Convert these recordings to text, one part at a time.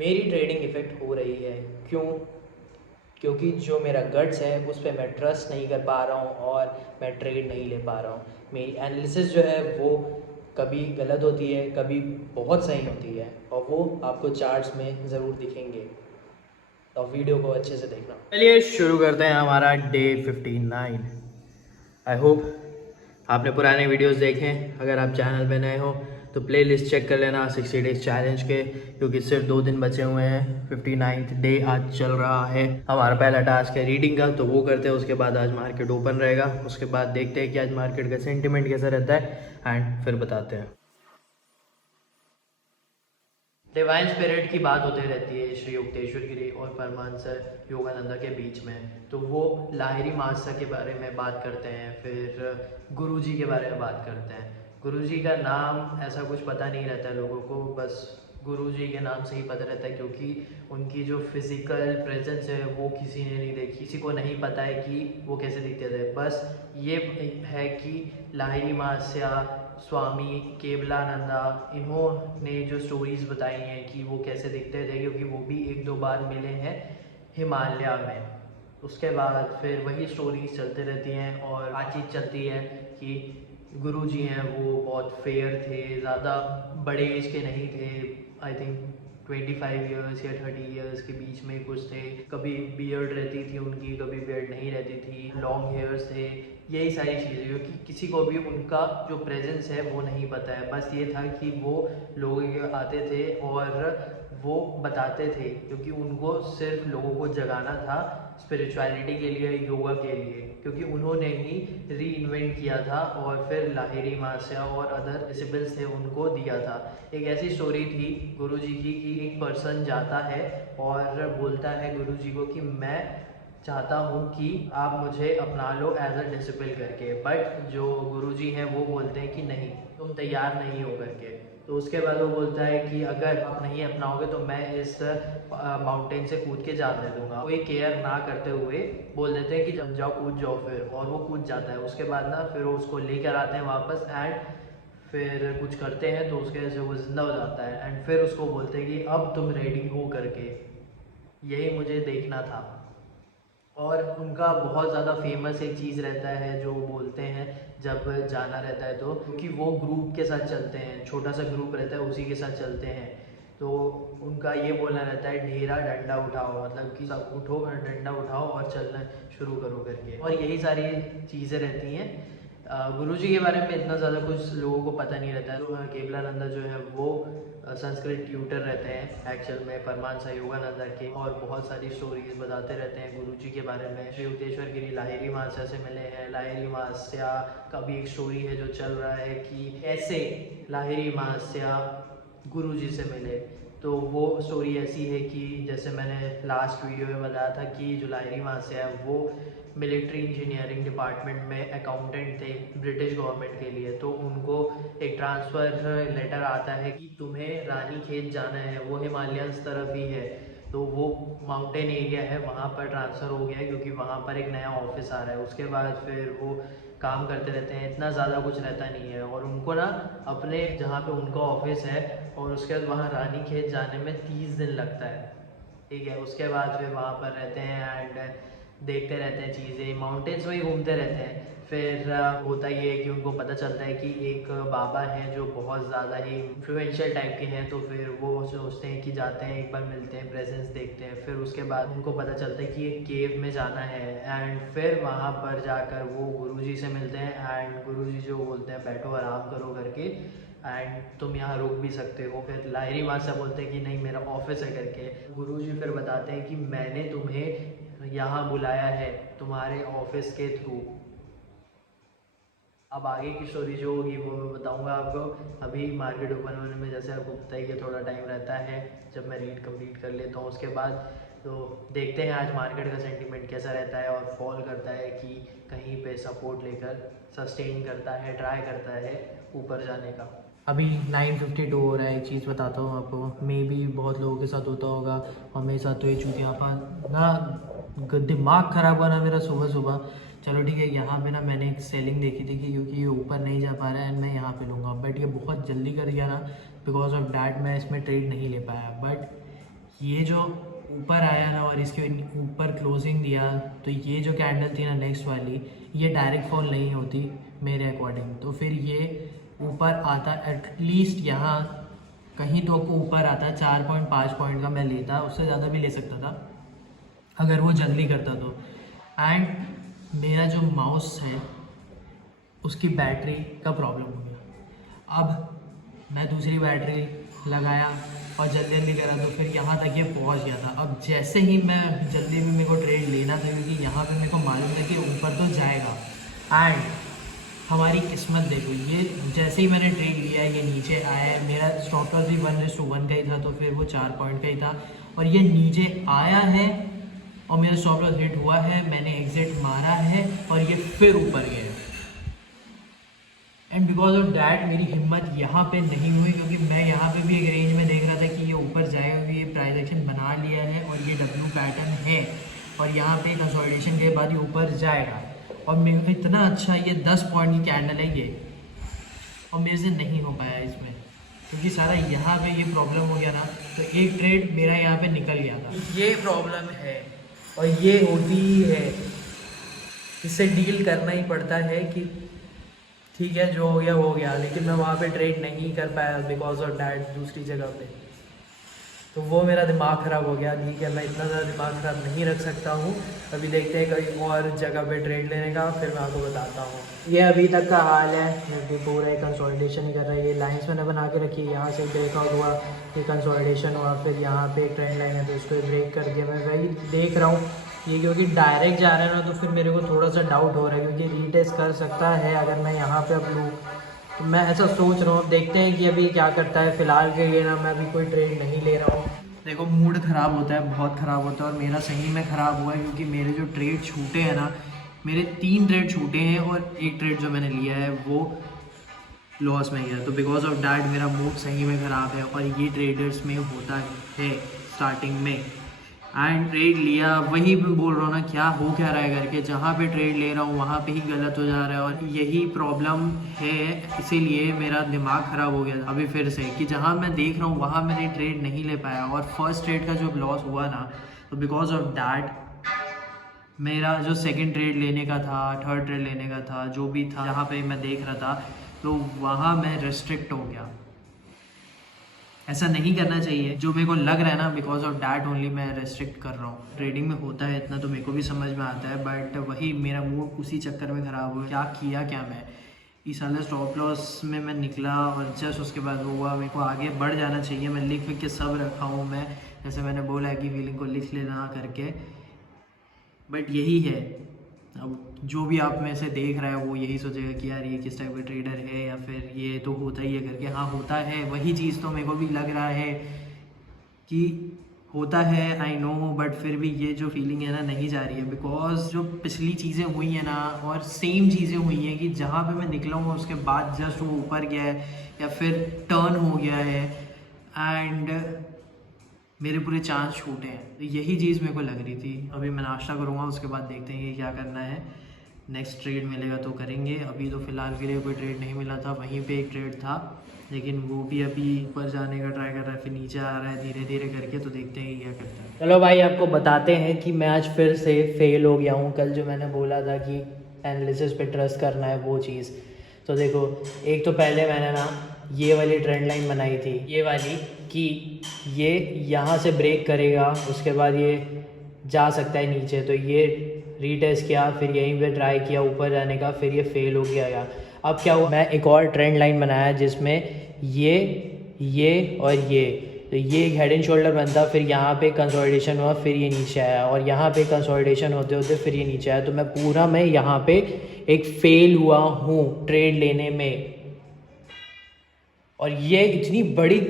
मेरी trading effect हो रही है। क्यों? क्योंकि जो मेरा गट्स है उस पे मैं ट्रस्ट नहीं कर पा रहा हूँ और मैं ट्रेड नहीं ले पा रहा हूँ। मेरी एनालिसिस जो है वो कभी गलत होती है, कभी बहुत सही होती है और वो आपको चार्ट्स में ज़रूर दिखेंगे। तो वीडियो को अच्छे से देखना। चलिए शुरू करते हैं हमारा डे 59। आई होप आपने पुराने वीडियोस देखे। अगर आप चैनल पे नए हो तो प्लेलिस्ट चेक कर लेना 60 डेज चैलेंज के, क्योंकि सिर्फ 2 दिन बचे हुए हैं। 59th डे आज चल रहा है। हमारा पहला टास्क है रीडिंग का, तो वो करते हैं। उसके बाद आज मार्केट ओपन रहेगा। उसके बाद देखते हैं कि आज मार्केट का सेंटिमेंट कैसा रहता है एंड फिर बताते हैं। डिवाइन स्पिरिट की बात होती रहती है श्री युक्तेश्वर गिरी और परमांस योगानंदा के बीच में। तो वो लाहिरी मास्टर के बारे में बात करते हैं, फिर गुरुजी के बारे में बात करते हैं। गुरुजी का नाम ऐसा कुछ पता नहीं रहता है लोगों को, बस गुरुजी के नाम से ही पता रहता है, क्योंकि उनकी जो फिज़िकल प्रेजेंस है वो किसी ने नहीं देखी। किसी को नहीं पता है कि वो कैसे दिखते थे। बस ये है कि लाहिरी मास्या, स्वामी केवलानंदा, इन्होंने जो स्टोरीज़ बताई हैं कि वो कैसे दिखते थे, क्योंकि वो भी 1-2 बार मिले हैं हिमालय में। उसके बाद फिर वही स्टोरीज चलते रहती हैं और बातचीत चलती है कि गुरुजी हैं वो बहुत फेयर थे, ज़्यादा बड़े एज के नहीं थे। आई थिंक 25 ईयर्स या 30 ईयर्स के बीच में कुछ थे। कभी बियर्ड रहती थी उनकी, कभी बियर्ड नहीं रहती थी। लॉन्ग हेयर्स थे। यही सारी चीज़ें, क्योंकि किसी को भी उनका जो प्रेजेंस है वो नहीं पता है। बस ये था कि वो लोगों के आते थे और वो बताते थे, क्योंकि उनको सिर्फ लोगों को जगाना था स्पिरिचुअलिटी के लिए, योगा के लिए, क्योंकि उन्होंने ही री इन्वेंट किया था और फिर लाहिरी मास्या और अदर डिसिपल्स थे उनको दिया था। एक ऐसी स्टोरी थी गुरुजी की कि एक पर्सन जाता है और बोलता है गुरुजी को कि मैं चाहता हूँ कि आप मुझे अपना लो एज अ डिसिपल करके। बट जो गुरुजी हैं वो बोलते हैं कि नहीं, तुम तैयार नहीं हो करके। तो उसके बाद वो बोलता है कि अगर आप नहीं अपनाओगे तो मैं इस माउंटेन से कूद के जान दे दूंगा। कोई केयर ना करते हुए बोल देते हैं कि जब जाओ कूद जाओ, फिर और वो कूद जाता है। उसके बाद ना फिर वो उसको लेकर आते हैं वापस एंड फिर कुछ करते हैं तो उसके वजह से वो ज़िंदा हो जाता है एंड फिर उसको बोलते हैं कि अब तुम रेडी हो करके। यही मुझे देखना था। और उनका बहुत ज़्यादा फेमस एक चीज़ रहता है जो बोलते हैं जब जाना रहता है, तो क्योंकि वो ग्रुप के साथ चलते हैं, छोटा सा ग्रुप रहता है उसी के साथ चलते हैं। तो उनका ये बोलना रहता है ढेरा डंडा उठाओ, मतलब कि सब उठो डंडा उठाओ और चलना शुरू करो करके। और यही सारी चीज़ें रहती हैं। गुरुजी के बारे में इतना ज़्यादा कुछ लोगों को पता नहीं रहता है। तो केवलानंदा जो है वो संस्कृत ट्यूटर रहते हैं एक्चुअल में परमांस योगानंदा के, और बहुत सारी स्टोरीज बताते रहते हैं गुरुजी के बारे में। श्री युक्तेश्वर गिरी लाहिरी मास्या से मिले हैं। लाहिरी मास्या का भी एक स्टोरी है जो चल रहा है कि कैसे लाहिरी मास्या गुरुजी से मिले। तो वो स्टोरी ऐसी है कि जैसे मैंने लास्ट वीडियो में बताया था कि जो लाहिरी मास्या है वो मिलिट्री इंजीनियरिंग डिपार्टमेंट में अकाउंटेंट थे ब्रिटिश गवर्नमेंट के लिए। तो उनको एक ट्रांसफ़र लेटर आता है कि तुम्हें रानी खेत जाना है, वो हिमालयंस तरफ ही है। तो वो माउंटेन एरिया है, वहाँ पर ट्रांसफ़र हो गया है क्योंकि वहाँ पर एक नया ऑफिस आ रहा है। उसके बाद फिर वो काम करते रहते हैं, इतना ज़्यादा कुछ रहता नहीं है। और उनको ना अपने जहाँ पे उनका ऑफिस है और उसके बाद वहाँ रानी खेत जाने में 30 दिन लगता है। ठीक है, उसके बाद फिर वहाँ पर रहते हैं एंड देखते रहते हैं चीज़ें, माउंटेन्स में ही घूमते रहते हैं। फिर होता ये है कि उनको पता चलता है कि एक बाबा हैं जो बहुत ज़्यादा ही इन्फ्लुएंशियल टाइप के हैं। तो फिर वो सोचते हैं कि जाते हैं, एक बार मिलते हैं, प्रेजेंस देखते हैं। फिर उसके बाद उनको पता चलता है कि एक केव में जाना है एंड फिर वहाँ पर जाकर वो गुरुजी से मिलते हैं एंड गुरुजी जो बोलते हैं बैठो आराम करो करके एंड तुम यहाँ रुक भी सकते हो। फिर लाहिरी मास्टर बोलते हैं कि नहीं मेरा ऑफिस है करके। गुरुजी फिर बताते हैं कि मैंने तुम्हें यहाँ बुलाया है तुम्हारे ऑफिस के थ्रू। अब आगे की स्टोरी जो होगी वो मैं बताऊंगा आपको। अभी मार्केट ओपन होने में जैसे आपको पता ही है थोड़ा टाइम रहता है, जब मैं रीड कंप्लीट कर लेता हूँ उसके बाद। तो देखते हैं आज मार्केट का सेंटीमेंट कैसा रहता है और फॉल करता है कि कहीं पे सपोर्ट लेकर सस्टेन करता है, ट्राई करता है ऊपर जाने का। अभी 9:52 हो रहा है। एक चीज़ बताता हूँ आपको, मे भी बहुत लोगों के साथ होता होगा और मेरे साथ तो ये चूतियाँ ना दिमाग ख़राब हुआ ना मेरा सुबह सुबह। चलो ठीक है, यहाँ पे ना मैंने एक सेलिंग देखी थी कि क्योंकि ये ऊपर नहीं जा पा रहा है एंड मैं यहाँ पे लूँगा, बट ये बहुत जल्दी कर गया ना, बिकॉज ऑफ डैट मैं इसमें ट्रेड नहीं ले पाया। बट ये जो ऊपर आया ना और इसके ऊपर क्लोजिंग दिया, तो ये जो कैंडल थी ना नेक्स्ट वाली, ये डायरेक्ट फॉल नहीं होती मेरे अकॉर्डिंग। तो फिर ये ऊपर आता एटलीस्ट यहाँ कहीं तो को ऊपर आता 4.5 पॉइंट का मैं लेता, उससे ज़्यादा भी ले सकता था अगर वो जल्दी करता तो। एंड मेरा जो माउस है उसकी बैटरी का प्रॉब्लम हो गया। अब मैं दूसरी बैटरी लगाया और जल्दी जल्दी करा तो फिर यहाँ तक ये पहुँच गया था। अब जैसे ही मैं जल्दी में मेरे को ट्रेड लेना था, क्योंकि यहाँ पे मेरे को मालूम था कि ऊपर तो जाएगा। एंड हमारी किस्मत देखो, ये जैसे ही मैंने ट्रेड लिया ये नीचे आया है। मेरा स्टॉप लॉस भी 1:1 का ही था, तो फिर वो 4 पॉइंट का ही था और ये नीचे आया है और मेरा स्टॉप लॉस हिट हुआ है, मैंने एग्जिट मारा है और ये फिर ऊपर गया। एंड बिकॉज ऑफ डैट मेरी हिम्मत यहाँ पे नहीं हुई, क्योंकि मैं यहाँ पे भी एक रेंज में देख रहा था कि ये ऊपर जाएगा, क्योंकि ये प्राइस एक्शन बना लिया है और ये डब्ल्यू पैटर्न है और यहाँ पे कंसोलिडेशन के बाद ये ऊपर जाएगा। और मेरे को इतना अच्छा ये 10 पॉइंट की कैंडल है ये, और मेरे से नहीं हो पाया इसमें, क्योंकि सारा यहाँ पे ये प्रॉब्लम हो गया ना, तो एक ट्रेड मेरा यहाँ पे निकल गया था। ये प्रॉब्लम है और ये होती ही है, इससे डील करना ही पड़ता है कि ठीक है जो हो गया, लेकिन मैं वहाँ पे ट्रेड नहीं कर पाया बिकॉज ऑफ डैट दूसरी जगह पे। तो वो मेरा दिमाग ख़राब हो गया। ठीक है, मैं इतना ज़्यादा दिमाग ख़राब नहीं रख सकता हूँ। अभी देखते हैं कहीं और जगह पे ट्रेड लेने का, फिर मैं आपको बताता हूँ। ये अभी तक का हाल है, अभी पूरा कंसोलिडेशन ही कर रहा है। ये लाइंस मैंने बना के रखी है, यहाँ से ब्रेकआउट हुआ, ये कंसोलिडेशन हुआ, फिर यहाँ पे एक ट्रेंड लाइन है तो इसको ब्रेक करके मैं वही देख रहा हूँ। ये क्योंकि डायरेक्ट जा रहा है ना, तो फिर मेरे को थोड़ा सा डाउट हो रहा है, क्योंकि रीटेस्ट कर सकता है अगर मैं यहाँ पे अब लूँ। तो मैं ऐसा सोच रहा हूँ, देखते हैं कि अभी क्या करता है। फ़िलहाल के लिए ना मैं अभी कोई ट्रेड नहीं ले रहा हूँ। देखो मूड ख़राब होता है, बहुत ख़राब होता है, और मेरा सही में ख़राब हुआ है, क्योंकि मेरे जो ट्रेड छूटे हैं ना, मेरे 3 ट्रेड छूटे हैं और एक ट्रेड जो मैंने लिया है वो लॉस में गया। तो बिकॉज ऑफ डैट मेरा मूड सही में ख़राब है, और ये ट्रेडर्स में होता है स्टार्टिंग में। एंड ट्रेड लिया, वही मैं बोल रहा हूँ ना, क्या हो क्या रहा है करके, जहाँ पे ट्रेड ले रहा हूँ वहाँ पे ही गलत हो जा रहा है, और यही प्रॉब्लम है। इसीलिए मेरा दिमाग ख़राब हो गया अभी फिर से, कि जहाँ मैं देख रहा हूँ वहाँ मैंने ट्रेड नहीं ले पाया, और फर्स्ट ट्रेड का जो लॉस हुआ ना, तो बिकॉज ऑफ डैट मेरा जो सेकंड ट्रेड लेने का था, थर्ड ट्रेड लेने का था, जो भी था जहाँ पे मैं देख रहा था, तो वहाँ मैं रेस्ट्रिक्ट हो गया। ऐसा नहीं करना चाहिए, जो मेरे को लग रहा है ना, बिकॉज ऑफ डैट ओनली मैं रेस्ट्रिक्ट कर रहा हूँ। ट्रेडिंग में होता है इतना, तो मेरे को भी समझ में आता है, बट वही मेरा मूड उसी चक्कर में ख़राब हुआ। क्या किया क्या मैं इस साल स्टॉप लॉस में मैं निकला, और जस्ट उसके बाद वो हुआ। मेरे को आगे बढ़ जाना चाहिए, मैं लिख के सब रखा हूँ मैं, जैसे मैंने बोला है कि फीलिंग को लिख लेना करके, बट यही है। अब जो भी आप में से देख रहा है वो यही सोचेगा कि यार ये किस टाइप का ट्रेडर है, या फिर ये तो होता ही है करके। हाँ होता है, वही चीज़ तो मेरे को भी लग रहा है कि होता है, आई नो, बट फिर भी ये जो फीलिंग है ना नहीं जा रही है, बिकॉज जो पिछली चीज़ें हुई हैं ना, और सेम चीज़ें हुई हैं कि जहाँ पे मैं निकला हूँ उसके बाद जस्ट वो ऊपर गया है या फिर टर्न हो गया है, एंड मेरे पूरे चांस छूटे हैं। तो यही चीज़ मेरे को लग रही थी। अभी मैं नाश्ता करूँगा, उसके बाद देखते हैं कि क्या करना है। नेक्स्ट ट्रेड मिलेगा तो करेंगे, अभी तो फ़िलहाल के लिए कोई ट्रेड नहीं मिला था। वहीं पे एक ट्रेड था, लेकिन वो भी अभी ऊपर जाने का ट्राई कर रहा है, फिर नीचे आ रहा है धीरे धीरे करके, तो देखते हैं क्या करता है। चलो भाई, आपको बताते हैं कि मैं आज फिर से फेल हो गया हूँ। कल जो मैंने बोला था कि एनालिसिस पे ट्रस्ट करना है, वो चीज़। तो देखो, एक तो पहले मैंने ना ये वाली ट्रेंड लाइन बनाई थी, ये वाली, कि ये यहाँ से ब्रेक करेगा, उसके बाद ये जा सकता है नीचे। तो ये रीटेस्ट किया, फिर यहीं पे ट्राई किया ऊपर जाने का, फिर ये फेल हो गया। अब क्या हुआ, मैं एक और ट्रेंड लाइन बनाया जिसमें ये और ये, तो ये एक हेड एंड शोल्डर बनता, फिर यहाँ पे कंसोलिडेशन हुआ, फिर ये नीचे आया, और यहाँ पे कंसोलिडेशन होते होते फिर ये नीचे आया। तो मैं यहाँ पे एक फेल हुआ हूँ ट्रेड लेने में, और ये इतनी बड़ी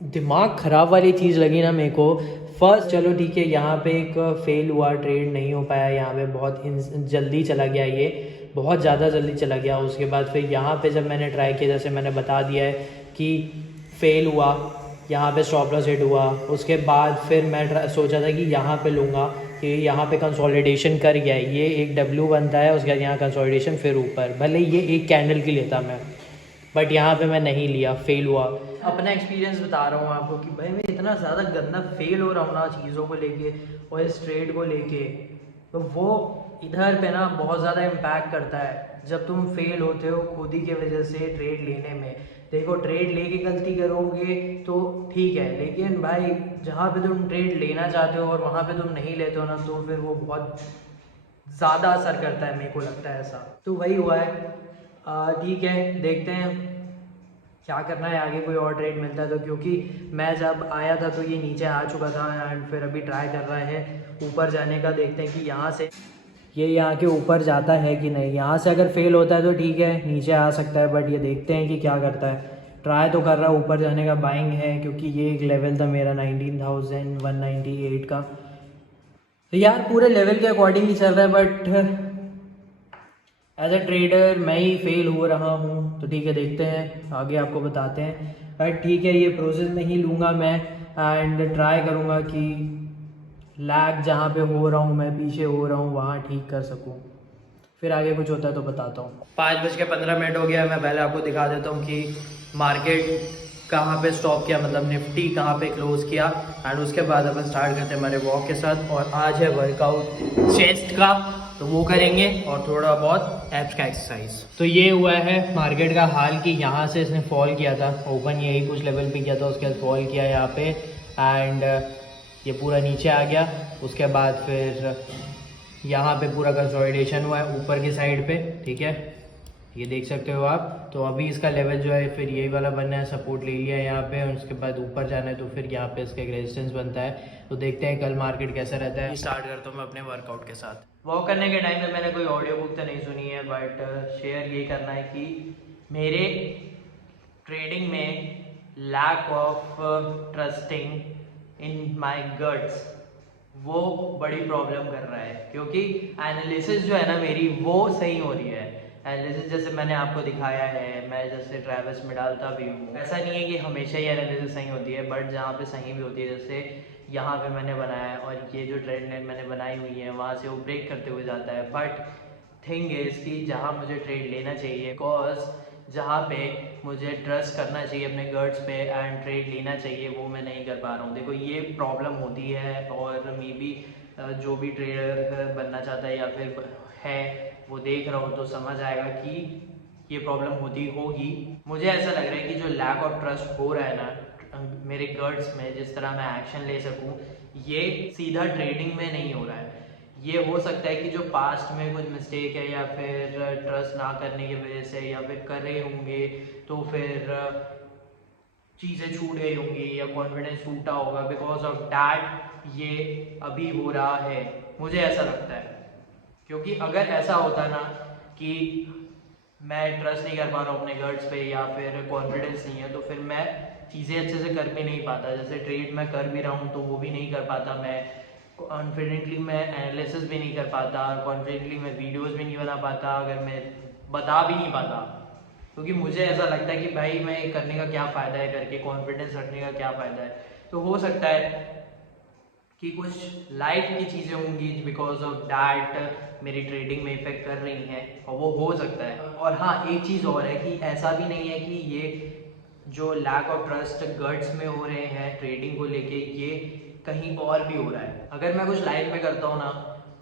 दिमाग ख़राब वाली चीज़ लगी ना मेरे को। फर्स्ट चलो ठीक है, यहाँ पे एक फेल हुआ, ट्रेड नहीं हो पाया, यहाँ पे बहुत जल्दी चला गया, ये बहुत ज़्यादा जल्दी चला गया। उसके बाद फिर यहाँ पे जब मैंने ट्राई किया, जैसे मैंने बता दिया है कि फेल हुआ, यहाँ पे स्टॉप लॉस हिट हुआ। उसके बाद फिर मैं सोचा था कि यहाँ पे लूँगा, कि यहाँ पे कंसोलिडेशन कर गया है, ये एक डब्ल्यू बनता है, उसके बाद यहाँ कंसोलिडेशन, फिर ऊपर, भले ये एक कैंडल की लेता मैं, बट यहाँ पे मैं नहीं लिया, फेल हुआ। अपना एक्सपीरियंस बता रहा हूँ आपको कि भाई मैं इतना ज़्यादा गंदा फेल हो रहा हूँ ना चीज़ों को लेके और इस ट्रेड को लेके, तो वो इधर पे ना बहुत ज़्यादा इम्पैक्ट करता है जब तुम फेल होते हो खुद ही की वजह से ट्रेड लेने में। देखो ट्रेड लेके गलती करोगे तो ठीक है, लेकिन भाई जहाँ पे तुम ट्रेड लेना चाहते हो और वहाँ पे तुम नहीं लेते हो ना, तो फिर वो बहुत ज़्यादा असर करता है, मेरे को लगता है ऐसा। तो वही हुआ है। ठीक है, देखते हैं क्या करना है आगे, कोई और ट्रेड मिलता है तो, क्योंकि मैं जब आया था तो ये नीचे आ चुका था एंड फिर अभी ट्राई कर रहे हैं ऊपर जाने का। देखते हैं कि यहाँ से ये यहाँ के ऊपर जाता है कि नहीं। यहाँ से अगर फेल होता है तो ठीक है, नीचे आ सकता है, बट ये देखते हैं कि क्या करता है। ट्राई तो कर रहा है ऊपर जाने का, बाइंग है, क्योंकि ये एक लेवल था मेरा 19,198 का। तो यार पूरे लेवल के अकॉर्डिंग ही चल रहा है, बट एज अ ट्रेडर मैं ही फेल हो रहा हूँ। तो ठीक है, देखते हैं आगे, आपको बताते हैं। बट ठीक है, ये प्रोसेस में ही लूँगा मैं एंड ट्राई करूँगा कि लैग जहाँ पे हो रहा हूँ, मैं पीछे हो रहा हूँ, वहाँ ठीक कर सकूँ। फिर आगे कुछ होता है तो बताता हूँ। 5:15 हो गया। मैं पहले आपको दिखा देता हूँ कि मार्केट कहाँ पे स्टॉप किया, मतलब निफ्टी कहाँ पे क्लोज किया, एंड उसके बाद अपन स्टार्ट करते हैं हमारे वॉक के साथ। और आज है वर्कआउट चेस्ट का, तो वो करेंगे और थोड़ा बहुत एब्स का एक्सरसाइज। तो ये हुआ है मार्केट का हाल कि यहाँ से इसने फॉल किया था, ओपन यही कुछ लेवल पे किया था, उसके बाद फॉल किया यहाँ पे एंड ये पूरा नीचे आ गया। उसके बाद फिर यहाँ पे पूरा कंसोलिडेशन हुआ है ऊपर की साइड पे, ठीक है, ये देख सकते हो आप। तो अभी इसका लेवल जो है फिर यही वाला बनना है, सपोर्ट ले लिया है यहाँ पे, और उसके बाद ऊपर जाना है तो फिर यहाँ पे इसका एक रेजिस्टेंस बनता है। तो देखते हैं कल मार्केट कैसा रहता है। स्टार्ट करता हूँ मैं अपने वर्कआउट के साथ। वॉक करने के टाइम पे मैंने कोई ऑडियो बुक तो नहीं सुनी है, बट शेयर ये करना है कि मेरे ट्रेडिंग में lack of trusting in my guts वो बड़ी प्रॉब्लम कर रहा है, क्योंकि एनालिसिस जो है ना मेरी वो सही हो रही है। एनालिसिस जैसे मैंने आपको दिखाया है, मैं जैसे ट्रैवल्स में डालता भी हूँ, ऐसा नहीं है कि हमेशा ही एनालिसिस सही होती है, बट जहाँ पे सही भी होती है, जैसे यहाँ पे मैंने बनाया है और ये जो ट्रेंड लाइन मैंने बनाई हुई है वहाँ से वो ब्रेक करते हुए जाता है। बट थिंग इज़ कि जहाँ मुझे ट्रेड लेना चाहिए, बिकॉज जहाँ पे मुझे ट्रस्ट करना चाहिए अपने गट्स पे एंड ट्रेड लेना चाहिए, वो मैं नहीं कर पा रहा हूँ। देखो ये प्रॉब्लम होती है, और मे बी जो भी ट्रेडर बनना चाहता है या फिर है वो देख रहा हो तो समझ आएगा कि ये प्रॉब्लम होती होगी। मुझे ऐसा लग रहा है कि जो लैक ऑफ ट्रस्ट हो रहा है ना मेरे गट्स में, जिस तरह मैं एक्शन ले सकूँ, ये सीधा ट्रेडिंग में नहीं हो रहा है। ये हो सकता है कि जो पास्ट में कुछ मिस्टेक है या फिर ट्रस्ट ना करने की वजह से या फिर कर रहे होंगे तो फिर चीज़ें छूट गई होंगी या कॉन्फिडेंस टूटा होगा, बिकॉज ऑफ डैट ये अभी हो रहा है, मुझे ऐसा लगता है। क्योंकि अगर ऐसा होता ना कि मैं ट्रस्ट नहीं कर पा रहा हूँ अपने गट्स पे या फिर कॉन्फिडेंस नहीं है, तो फिर मैं चीज़ें अच्छे से कर भी नहीं पाता। जैसे ट्रेड मैं कर भी रहा हूँ तो वो भी नहीं कर पाता, मैं कॉन्फिडेंटली मैं एनालिसिस भी नहीं कर पाता, कॉन्फिडेंटली मैं वीडियोस भी नहीं बना पाता, अगर मैं बता भी नहीं पाता, क्योंकि मुझे ऐसा लगता है कि भाई मैं करने का क्या फ़ायदा है, करके कॉन्फिडेंस रखने का क्या फ़ायदा है। तो हो सकता है कि कुछ लाइफ की चीज़ें होंगी बिकॉज ऑफ डैट मेरी ट्रेडिंग में इफेक्ट कर रही हैं, और वो हो सकता है। और हाँ, एक चीज़ और है कि ऐसा भी नहीं है कि ये जो लैक ऑफ ट्रस्ट गट्स में हो रहे हैं ट्रेडिंग को लेके, ये कहीं और भी हो रहा है। अगर मैं कुछ लाइफ में करता हूँ ना,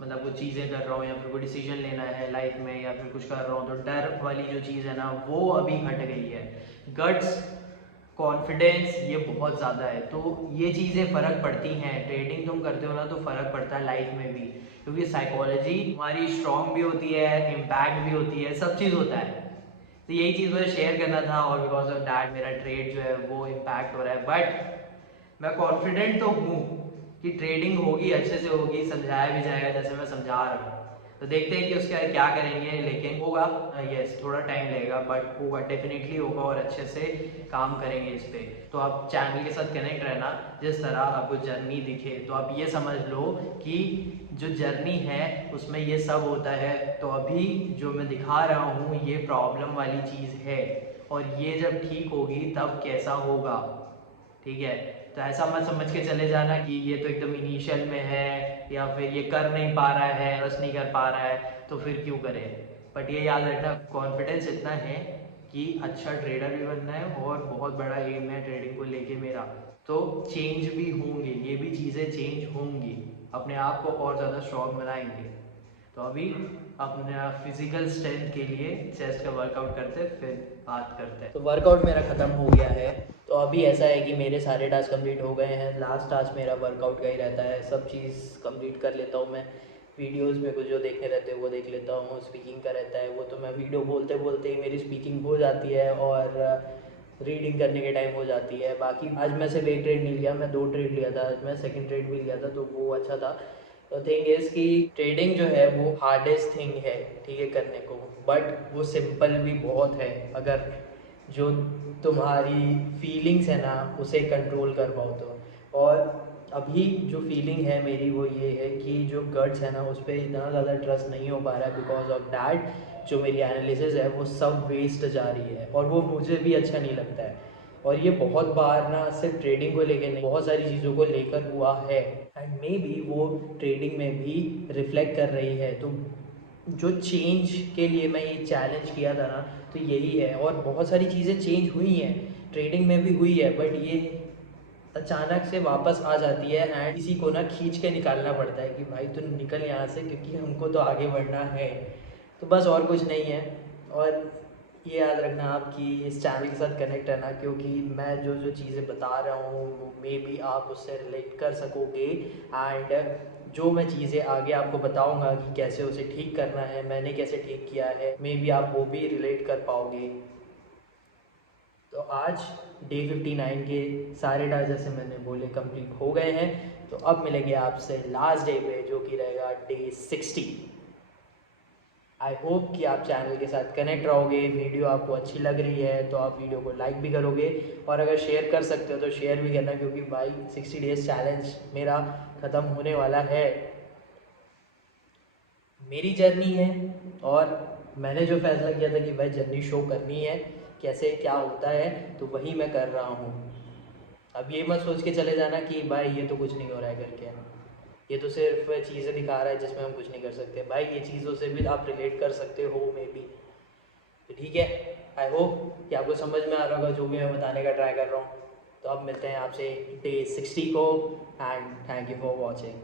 मतलब कुछ चीज़ें कर रहा हूँ या फिर कोई डिसीजन लेना है लाइफ में या फिर कुछ कर रहा हूँ, तो डर वाली जो चीज़ है ना वो अभी हट गई है। गट्स, कॉन्फिडेंस, ये बहुत ज़्यादा है। तो ये चीज़ें फ़र्क पड़ती हैं, ट्रेडिंग तुम करते हो ना तो फ़र्क पड़ता है लाइफ में भी, क्योंकि साइकोलॉजी हमारी स्ट्रॉन्ग भी होती है, इम्पैक्ट भी होती है, सब चीज़ होता है। तो यही चीज़ मुझे शेयर करना था, और बिकॉज ऑफ डैट मेरा ट्रेड जो है वो इम्पैक्ट हो रहा है। बट मैं कॉन्फिडेंट तो हूँ कि ट्रेडिंग होगी, अच्छे से होगी, समझाया भी जाएगा जैसे मैं समझा रहा हूँ। तो देखते हैं कि उसके क्या करेंगे, लेकिन होगा। यस, थोड़ा टाइम लगेगा बट होगा, डेफिनेटली होगा, और अच्छे से काम करेंगे इस पे। तो आप चैनल के साथ कनेक्ट रहना, जिस तरह आपको जर्नी दिखे तो आप ये समझ लो कि जो जर्नी है उसमें ये सब होता है। तो अभी जो मैं दिखा रहा हूँ ये प्रॉब्लम वाली चीज़ है, और ये जब ठीक होगी तब कैसा होगा, ठीक है। तो ऐसा मत समझ के चले जाना कि ये तो एकदम इनिशियल में है या फिर ये कर नहीं पा रहा है, रस नहीं कर पा रहा है, तो फिर क्यों करे। बट ये याद रखना, कॉन्फिडेंस इतना है कि अच्छा ट्रेडर भी बनना है और बहुत बड़ा एम है ट्रेडिंग को लेके मेरा, तो चेंज भी होंगे, ये भी चीज़ें चेंज होंगी, अपने आप को और ज़्यादा स्ट्रॉन्ग बनाएंगे। तो अभी अपना फिजिकल स्ट्रेंथ के लिए चेस्ट का वर्कआउट करते फिर बात करते हैं। तो वर्कआउट मेरा ख़त्म हो गया है। तो अभी ऐसा है कि मेरे सारे टास्क कंप्लीट हो गए हैं, लास्ट टास्क मेरा वर्कआउट का ही रहता है। सब चीज़ कंप्लीट कर लेता हूँ मैं, वीडियोस में कुछ जो देखने रहते हैं वो देख लेता हूँ, स्पीकिंग का रहता है वो तो मैं वीडियो बोलते बोलते ही मेरी स्पीकिंग हो जाती है और रीडिंग करने के टाइम हो जाती है। बाकी आज मैं सिर्फ एक ट्रेड नहीं लिया, मैं 2 ट्रेड लिया था, आज मैं सेकंड ट्रेड भी लिया था तो वो अच्छा था। तो थिंग इज़ कि ट्रेडिंग जो है वो हार्डेस्ट थिंग है, ठीक है, करने को, बट वो सिंपल भी बहुत है अगर जो तुम्हारी फीलिंग्स है ना उसे कंट्रोल कर पाओ तो। और अभी जो फीलिंग है मेरी वो ये है कि जो गट्स है ना उस पर इतना ज़्यादा ट्रस्ट नहीं हो पा रहा है, बिकॉज ऑफ दैट जो मेरी एनालिसिस है वो सब वेस्ट जा रही है और वो मुझे भी अच्छा नहीं लगता है। और ये बहुत बार ना सिर्फ ट्रेडिंग को लेकर नहीं, बहुत सारी चीज़ों को लेकर हुआ है एंड मे बी वो ट्रेडिंग में भी रिफ्लेक्ट कर रही है। तो जो चेंज के लिए मैं ये चैलेंज किया था ना तो यही है, और बहुत सारी चीज़ें चेंज हुई हैं, ट्रेडिंग में भी हुई है, बट ये अचानक से वापस आ जाती है एंड किसी को ना खींच के निकालना पड़ता है कि भाई तू निकल यहाँ से क्योंकि हमको तो आगे बढ़ना है। तो बस और कुछ नहीं है। और ये याद रखना आप कि इस चैनल के साथ कनेक्ट रहना, क्योंकि मैं जो जो चीज़ें बता रहा हूँ वो मे बी आप उससे रिलेट कर सकोगे एंड जो मैं चीज़ें आगे आपको बताऊंगा कि कैसे उसे ठीक करना है, मैंने कैसे ठीक किया है, मे बी आप वो भी रिलेट कर पाओगे। तो आज डे 59 के सारे टास्क जैसे मैंने बोले कंप्लीट हो गए हैं। तो अब मिलेंगे आपसे लास्ट डे पे जो कि रहेगा डे 60। आई होप कि आप चैनल के साथ कनेक्ट रहोगे, वीडियो आपको अच्छी लग रही है तो आप वीडियो को लाइक भी करोगे और अगर शेयर कर सकते हो तो शेयर भी करना, क्योंकि भाई 60 डेज चैलेंज मेरा ख़त्म होने वाला है। मेरी जर्नी है और मैंने जो फैसला किया था कि भाई जर्नी शो करनी है, कैसे क्या होता है, तो वही मैं कर रहा हूँ। अब ये मत सोच के चले जाना कि भाई ये तो कुछ नहीं हो रहा है करके, ये तो सिर्फ चीज़ें दिखा रहा है जिसमें हम कुछ नहीं कर सकते। भाई ये चीज़ों से भी आप रिलेट कर सकते हो मे बी। तो ठीक है, आई होप कि आपको समझ में आ रहा होगा जो भी मैं बताने का ट्राई कर रहा हूँ। तो अब मिलते हैं आपसे डे 60 को and thank you for watching.